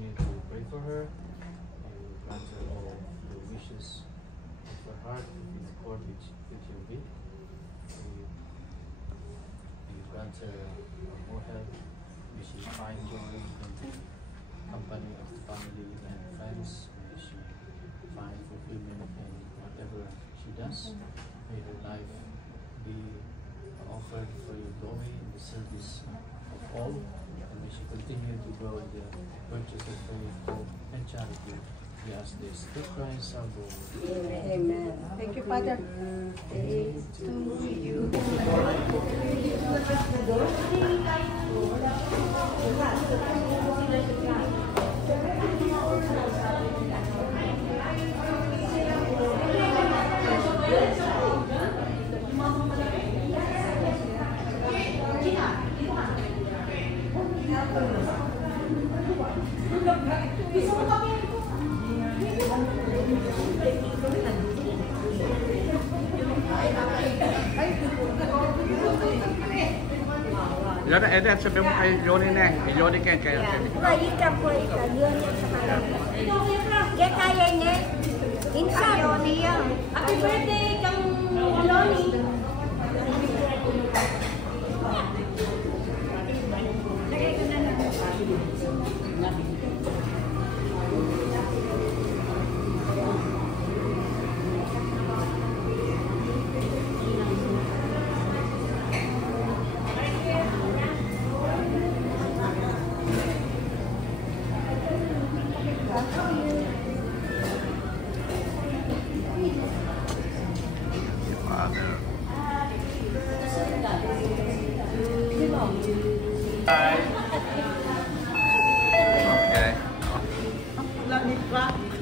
continue to pray for her. You grant her all the wishes of her heart in accord with your will. You grant her more health. May she find joy in the company of the family and friends. May she find fulfillment in whatever she does. May her life be offered for your glory in the service of all. And may she continue to grow in the virtues of faith, hope, and charity. We ask this through Christ our Lord. Amen. Thank you, Father. To you. Yan na, Eden, sabi mo kay Johnny na eh. Kay Johnny kaya. Ika po, yun yung sa kanila. Kaya kaya niya. Insan. Happy birthday kang Johnny.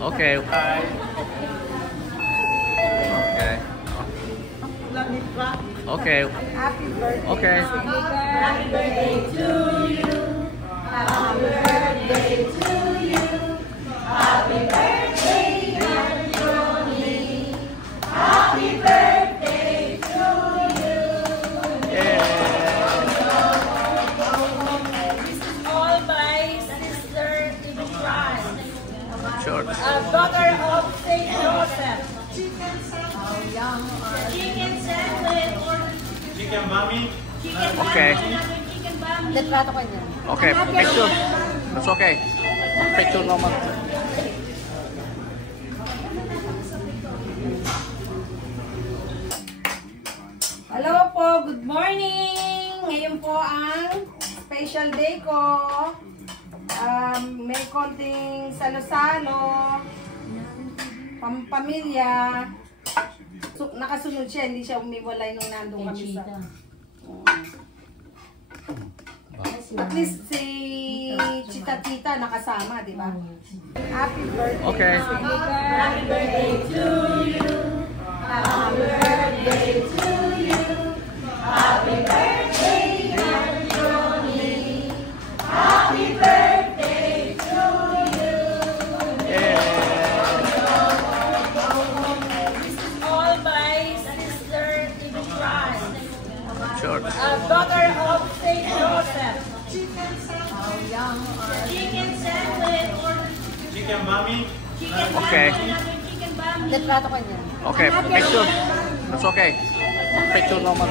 Okay. Okay. Happy birthday. Okay. Happy birthday to you. Happy birthday to you. Happy birthday, dear Johnny. Happy birthday to you. Yeah. This is all by Sister to be Christ. Sure. Daughter of Saint Joseph. Chicken sandwich or Chicken mommy. chicken Okay. sandwich, chicken bami. Litrato ko niya. Okay, picture. That's okay. Picture naman. Hello po, good morning! Ngayon po ang special day ko. May konting salo-salo, pampamilya. Nakasunod siya, hindi siya umiwalay nung nandun kami sa... At least si Chita-Tita nakasama, di ba? Happy birthday. Okay. Happy birthday to you. Happy birthday to you. Happy birthday, dear Johnny. Happy birthday to you. Yeah. This is all by Sister to be Christ. Sure. Daughter of Saint Joseph. Chicken sandwich or Chicken mommy. chicken Okay. sandwich, chicken bami. Litrato ko niya. Okay, picture. That's okay. Picture naman.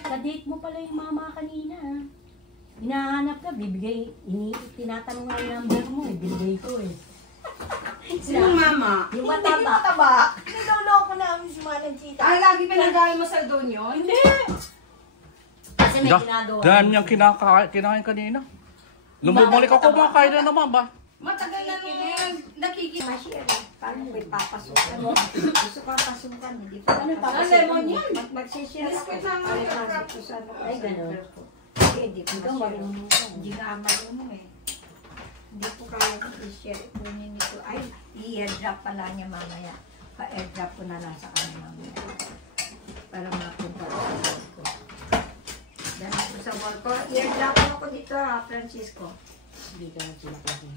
Ka-date mo pala yung mama kanina. Hinahanap ka, bibigay, tinatanong nga yung number mo eh, binigay ko eh. Sinong mama? Yung mataba. Niloloko namin si Manang Chita. Lagi pinagaling mo sa doon yun? Hindi! Kasi may ginagawa. Dahil niyang kinain kanina. Nung bumalik ako, kumakain na naman ba? Matagal na nung nakikita. Parang may papasukan. Gusto ka pasukan, hindi pa. Ano Ang lemon yan. Magsishare Biscuit lang ang kakapos. Ay, gano'n. Hindi ko Ikaw, ma-share. marunong ka. Hindi nga marunong eh. Hindi ko kaya i-share. Kunin nito. Ay, i-airdrop pala niya mamaya. Pa-airdrop ko na lang sa kanya mamaya. Para mapunta ko sa wall ko. Dahil ako sa wall ko. I-airdrop mo ko dito ha, Francisco. Hindi ka na sinasabi.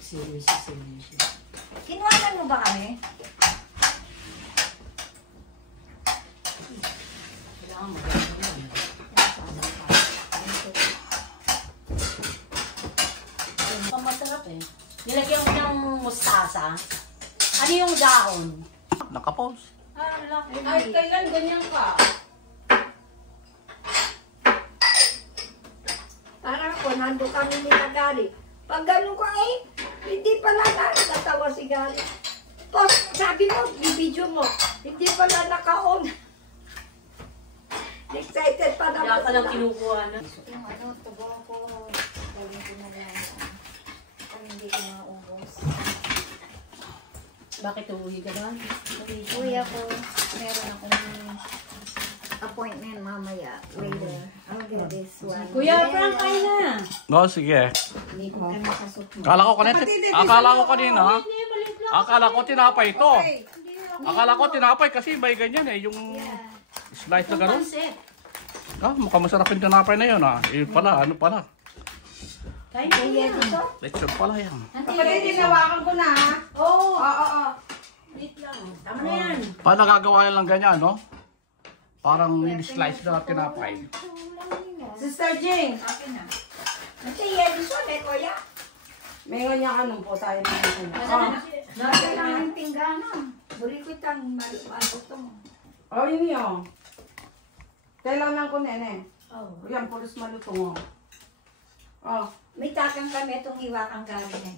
Serious si serious. Kinuhanan mo ba kami? Kailangan maganda yan. Nilagyan ko ng mustasa. Ano yung dahon? Nakapos. Ah, laki. Ay, kailan ganyan ka? Parang po, nandun kami ni Gary. Pag ganun ko hindi pala natawa si Gary. Post, sabi mo, i-video mo. Hindi pala naka-on. Excited pa naman Kaya pa lang sila. kinukuha na. Yung ano, tubo ko, gawin ko na lang. Kung hindi ko maubos. Bakit uuwi ka ba? Kuya ko, meron akong appointment mamaya. Later. I'll get this one. Kuya, Frank, kayo na. No, sige. Hindi ko ay makasot mo. Akala ko kanina. Akala ko tinapay ito. Akala ko tinapay kasi may ganyan eh. Yung slice na gano'n. Pansit. Ah, mukhang masarap yung tinapay na yun ah. Eh pala, ano pala. Kain ka na. Lechon pala yan. Kapatid, tinawakan ko na ha. Oo. Oo. Wait lang. Tama na yan. Paano nagagawa nilang ganyan, no? Parang slice na tinapay. Sister Jing, Akin na. Kasi Edison kuya. may ganyan anong po tayo na ito. Lagi lang ang pingganan. Buri ko itang maluto mo. Oh, yun yun. Kailangan ko nene. Oh. Yan, pulis malutong. Oh. May takang kami itong iwakang galing eh.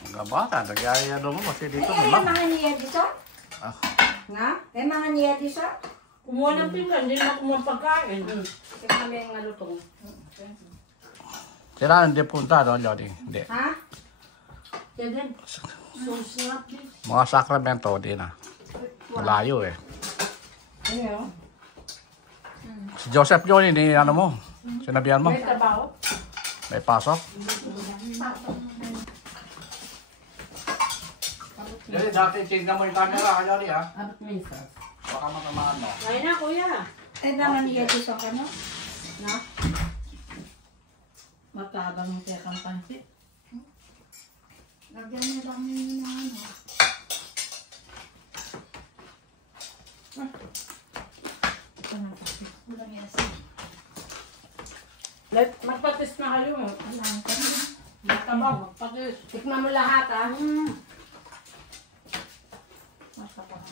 Ang gabata, nagyayano mo kasi dito Ay, naman. mga ni Edison? Ah, Nga? May mga ni Edison? Kumuha ng pinggan, hindi na kumuha pagkain. Kasi kami yung malutong. sila hindi punta, no, Lodi? Hindi. Ha? Kaya din. Sauce nga, please. Mga Sacramento, di na. Malayo eh. Ano yun? Si Joseph yun, hindi ano mo. Sinabihan mo. May trabaho? May pasok. Jadi dati tingnan mo yung camera, Lodi ha. Abot mo yung sauce. Baka matamaan mo. Kain na, kuya. Ay, mga ni Edison ka no? Na? Matabang yung tekang pansit. Lagyan niyo lang yun ng ano. Ito na kasi. Kulang yan sa Magpatis na kayo. alam ko na. Matabaw. Magpatis. Tikman mo lahat ha. Masarap.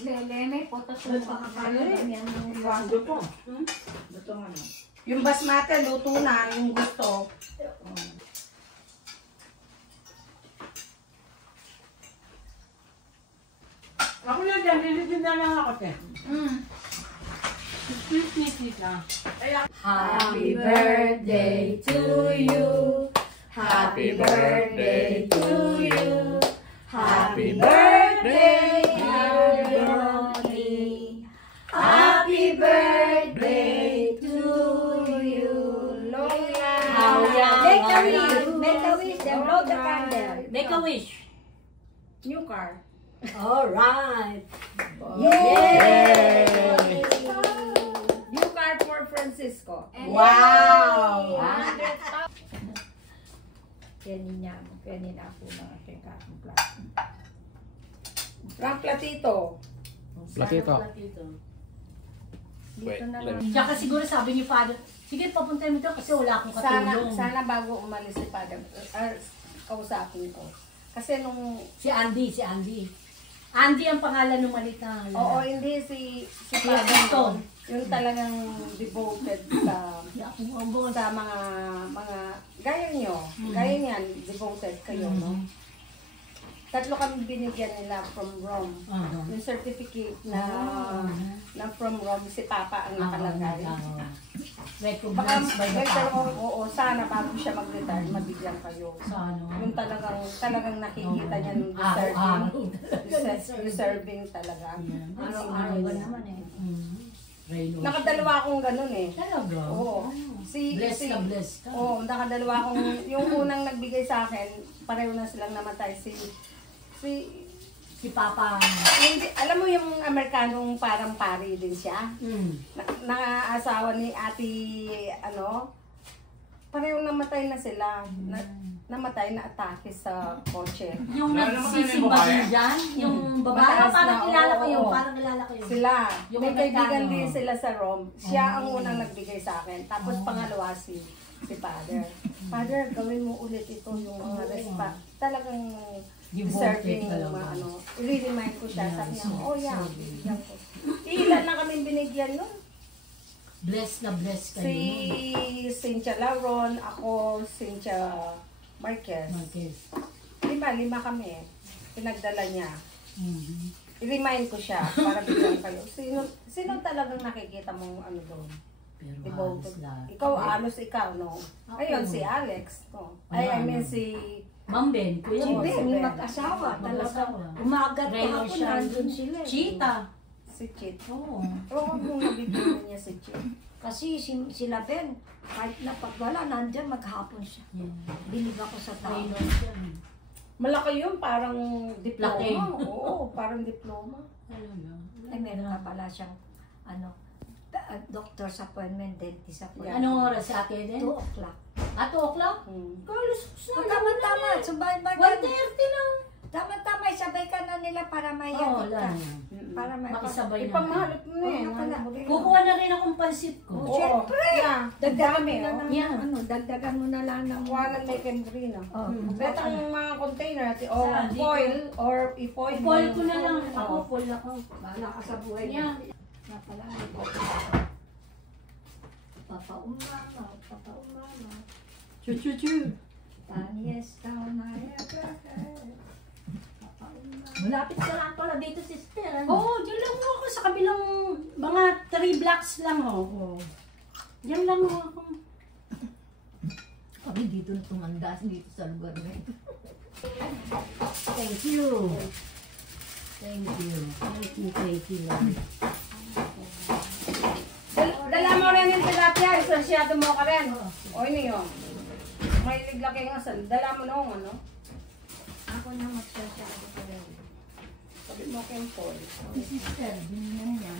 Lele, may potas yung mga kanin. Yan yung Iwando po. Gusto mo no? Yung basmati, luto na. Yung gusto. Ako na dyan, lilitin na lang ako, te. Sweet lang. Happy birthday to you. Happy birthday to you. Happy birthday, dear Lottie. Happy birthday to you, Lola. Make a wish. Make a wish. Then blow the candle. Make a wish. New car. Alright. Yay! New car for Francisco. Wow! Pwede na po mga singkatong plastic. Frank Platito. Platito. Dito na lang. Tsaka siguro sabi ni Father, sige papuntahin mo ito kasi wala akong katulong. Sana bago umalis si Padre, kausapin ko. Kasi nung, Si Andy. Andy ang pangalan ng malit na oo, hindi si Padre Augusto. yung talagang devoted sa mga gaya nyo. Gaya niyan, devoted kayo, no? Tatlo kami binigyan nila from Rome. Yung certificate na from Rome, si Papa ang nakalagay. Baka, Recognized by the Papa. oo, sana bago siya mag-retire, mabigyan kayo. Sa ano? Yung talagang nakikita niya ng deserving talaga. Araw-araw ba naman eh. Nakadalawa akong ganun eh. Talaga? Oo. Bless na bless ka. Oo, nakadalawa akong, yung unang nagbigay sa akin, pareho na silang namatay. Si Si Papa. Hindi, alam mo yung Amerikanong parang pari din siya? Naasawa ni ate, parehong namatay na sila. Namatay na atake sa kotse. Yung nagsisimba din dyan, yung babae. Mataas Parang na, kilala ko oo. yun, parang kilala ko yun. Sila. Yung May kaibigan Amerikano. din sila sa Rome. Siya ang unang nagbigay sa akin. Tapos pangalawa si Father. Father, gawin mo ulit ito yung mga respa. Talagang deserving talaga. mga i-remind ko siya. Sabi niya, oh yeah, bibigyan ko. Ilan na kami binigyan nun? Bless na bless kayo. Si Cynthia Laron, ako, Cynthia Marquez. Marquez. Lima kami. Pinagdala niya. Mhm. I-remind ko siya para bigyan kayo. Sino talagang nakikita mong doon? Pero Devoted. halos lahat. Ikaw, alos ikaw, no? Ayun, si Alex. No? I mean si... Ma'am Ben, Kuya Oo, Boss. si Hindi, Ben. mag-asawa. Talaga. Mag-asawa. Umagat Rayon pa ako, siya. nandun sila. Chita. Si Chit. Oo. Oo, kung nabibigyan niya si Chit. Kasi sila Ben, kahit na pag wala, nandyan maghapon siya. Yeah. Bilig ako sa tao. Rayon siya. Malaki yun, parang diploma. Laki. Oo, parang diploma. Talaga. Ay, meron na pala siyang, doctor's appointment, dentist appointment. Anong oras sa akin din? 2 o'clock. At 2 o'clock? Carlos, Tama-tama. Subay ba 1:30 lang. Tama-tama, sabay ka na nila para Oo, mayagit wala ka. na. Para may Makisabay na. Ipamahalot mo na Oo, pala. Kukuha na rin akong pansit ko. Oo, Siyempre. yeah. Dagdagan mo Dami, na oh. lang, Yeah. dagdagan mo na lang ng... Kuhanan may kembrino. Oh, Bet ang mga container, o Saan? Dito? foil, or i-foil. Foil ko na lang. Oo. Ako, foil ako. Bahala ka sa buhay mo. Yeah. Napala, Papa-umama. Chu-chu-chu. Tanyes daw na Malapit ka lang pala dito, sister. Oo, dyan lang ako sa kabilang mga 3 blocks lang ako. Dyan lang ako. Kami dito na tumanda dito sa lugar na ito. Thank you. Thank you. Thank you, thank you, Lord. Dala mo rin yung tilapia, isosyado mo ka rin. O yun yun. May liglaki nga sa, dala mo nung Ako na magsasabi ko rin. Sabi mo kayong foil. Sister, binigyan niya.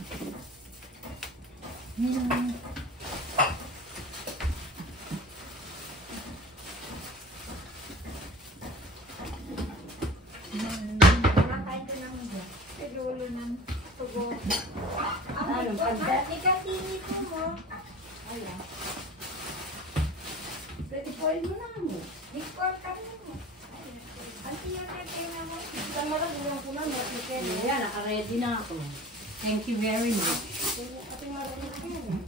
Kumakain ka naman dyan. Pilulo ng tugo. Ano, pagda? Nikatini ko mo. Ayan. Pwede foil mo na mo. Bigport ka rin mo. Anti yung natin mo. Isang marag, ilang kulang, marag ni Ayan, naka-ready na ako. Thank you very much. Ating marag ni Kenny.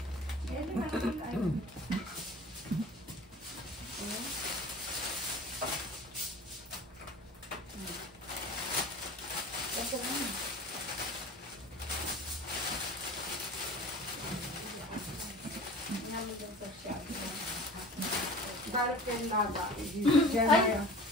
Pwede makakain. Balot kayong baba. Ay,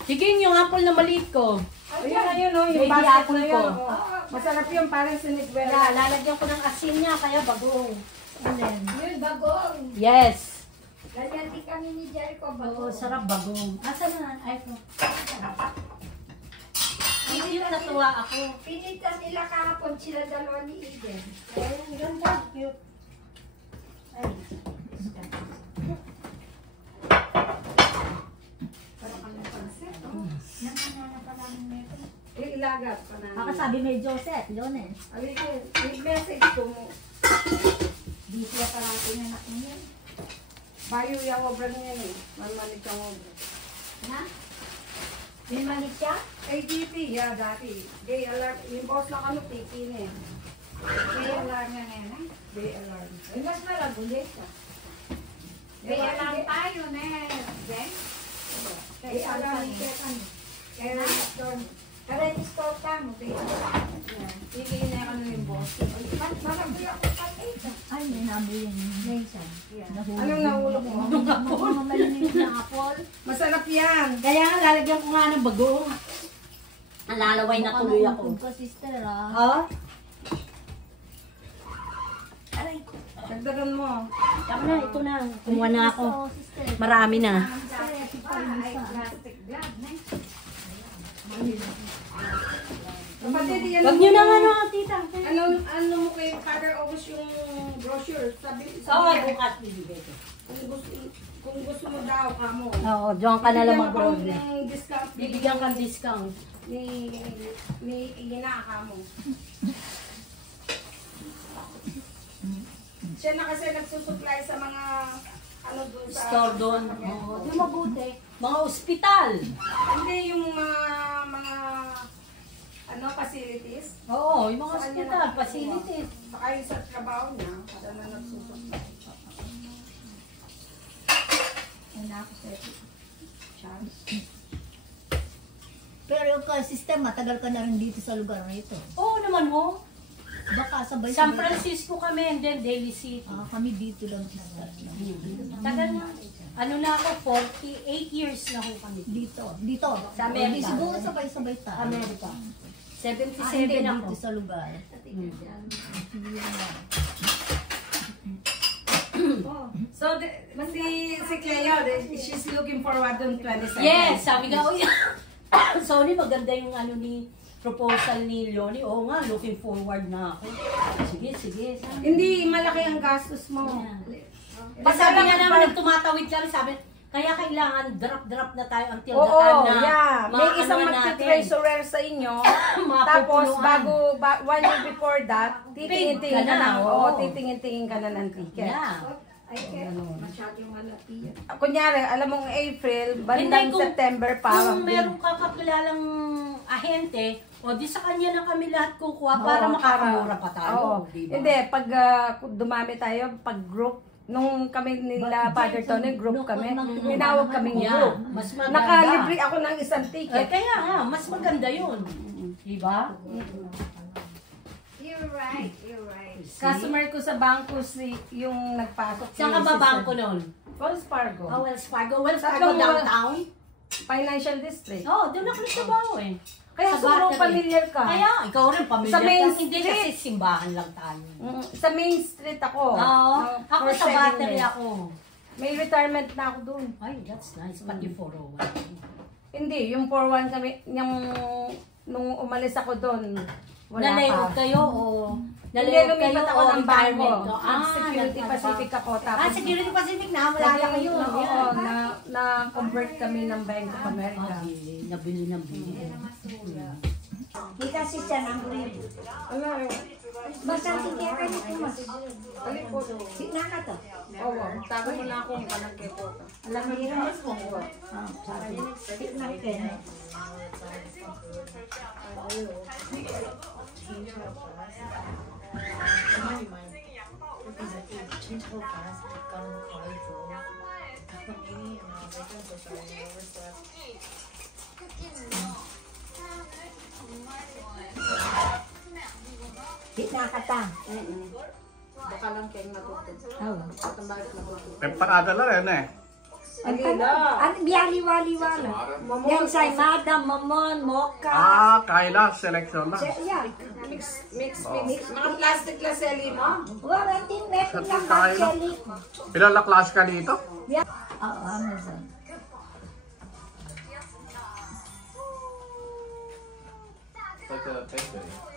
sige yung apple na maliit ko. Ayun na yun, yung Baby basket apple na yun. ko. oh. Masarap yun, parang sinigwela. Yeah, lalagyan ko ng asin niya, kaya bagong. Yun, bagong. Yes. Ganyan di kami ni Jericho, Oo, bagong. sarap bagong. Asa na? Ay, ko. Hindi yung natuwa ako. Pinitas nila kahapon sila dalawa ni Eden. Ayun, ganda. Cute. Ay, parang kami pansit. Namanana pa namin nito. Ilagat pa na. Baka sabi may Joseph, Lones. Alin ko, i-message ko mo. Di siya parating anak mo yan. Bayo yung obra niya eh. Manmalit ang obra. Na? May malit siya? AGP, yeah, dati. Gay alert. Yung boss na kano, piki na eh. May alarm nga nga na. Gay alarm. Ay, mas malagulit ka. May alarm tayo na. Jen? Gay alarm. Kaya doon. Ka-register ka mo. Piki na kano yung boss. Makabulo ako pa ito. Ay, may nabuyan yung Mason. Anong nahulog mo? mga malinis na apple. Masarap yan. Kaya nga, lalagyan ko nga ng bagong. Nalalaway na tuloy ako. Ka, sister, ah. Oh? Dagdagan mo. Tama na, ito na. Kumuha na ako. Oo, sister. Marami na. Ay, plastic glove na. Kapatid, yan Wag nyo nang ano, tita. Ano mo kay Father August yung brochure? Sabi Oo, bukas bibigay ko. kung gusto mo daw, kamo. Oo, diyan ka na lang mag-order. Ng discount. Bibigyan kang discount. Ni Ina, kamo. Siya na kasi nagsusupply sa mga ano doon sa Store doon. Oo, di mabuti. Mga ospital. Hindi yung mga ano facilities. Oo, yung mga Sa kanya ospital, nakukuha. facilities. Saka yung sa trabaho niya, siya na nagsusupply. Wala ako sa chance. Pero yung system, matagal ka na rin dito sa lugar na ito. Oo naman ho. Baka sabay San Francisco kami and then Daly City. kami dito lang sa Tagal na. Ano na ako, 48 years na ho kami. Dito. Sa Amerika. Hindi siguro sabay-sabay tayo. Amerika. Hindi 77 ako. dito sa lugar. So, si Cleo, she's looking forward on 27. Yes, sabi nga, uy, sorry, maganda yung ano ni proposal ni Leonie. Oo nga, looking forward na ako. Sige. Sabi. Hindi malaki ang gastos mo. Basta sabi nga naman, tumatawid kami, sabi, kaya kailangan drop na tayo until the Oo, time na yeah. May maano isang natin. magti-treasurer sa inyo. Tapos, Mapupuluan. 1 year before that, titingin-tingin ka na. oo. Oo, titingin-tingin ka na ng ticket. Yeah. Ay, kaya masyadong malaki yan. Kunyari, alam mong April, Hindi, bandang kung- September pa. Kung meron ka kakilalang ahente, o di sa kanya na kami lahat kukuha para Oo, makakamura pa tayo. Oo. Diba? Hindi, pag dumami tayo, pag group, nung kami nila Father Tony, group kami, tinawag kaming Yeah, group. mas maganda. Nakalibre ako ng isang Eh, ticket. kaya nga, mas maganda yun. Diba? You're right. Customer ko sa bangko yung nagpasok. Saan ka ba bangko nun? Wells Fargo. Oh, Wells Fargo. Wells Fargo Tatlong- downtown? Financial District. Oo, doon ako nagtrabaho eh. Kaya Sa sobrang battery. familiar ka. Kaya, ikaw rin pamilya. Sa Main Hindi Street. kasi simbahan lang tayo. Sa Main Street ako. Oo, ako For sa 7 battery years. ako. May retirement na ako doon. Ay, that's nice. Pati 401. Hindi, yung 4-1 kami, nung umalis ako doon, wala Nalayob pa. kayo o... Hindi, Nalayob kayo lumipat ako o ng bangko. retirement ka? Security nagkaka- Pacific ako. Tapos, Security Pacific na. Malala kayo. Oo, na-convert kami ng Bank of America. Okay, nabili. Hindi kasi siya nang rin. Basta sige ka nito mas. Signa ka to. Oo, tago mo na ako kung anong kepo. Alam mo yun mas mo. Sabi. Signa ka na. Signa ka ta. Baka lang kayo matutod. Oo. Temparada na rin eh. Ano biyali-wali-wala. Yan sa Madam, Mamon, Mocha. Kaya selection na. Yeah. Mix. Mga plastic laseli mo? Wala din, meron lang Kaya na. actually. Ilan na klase ka dito? Oo, Amazon. It's like a bakery.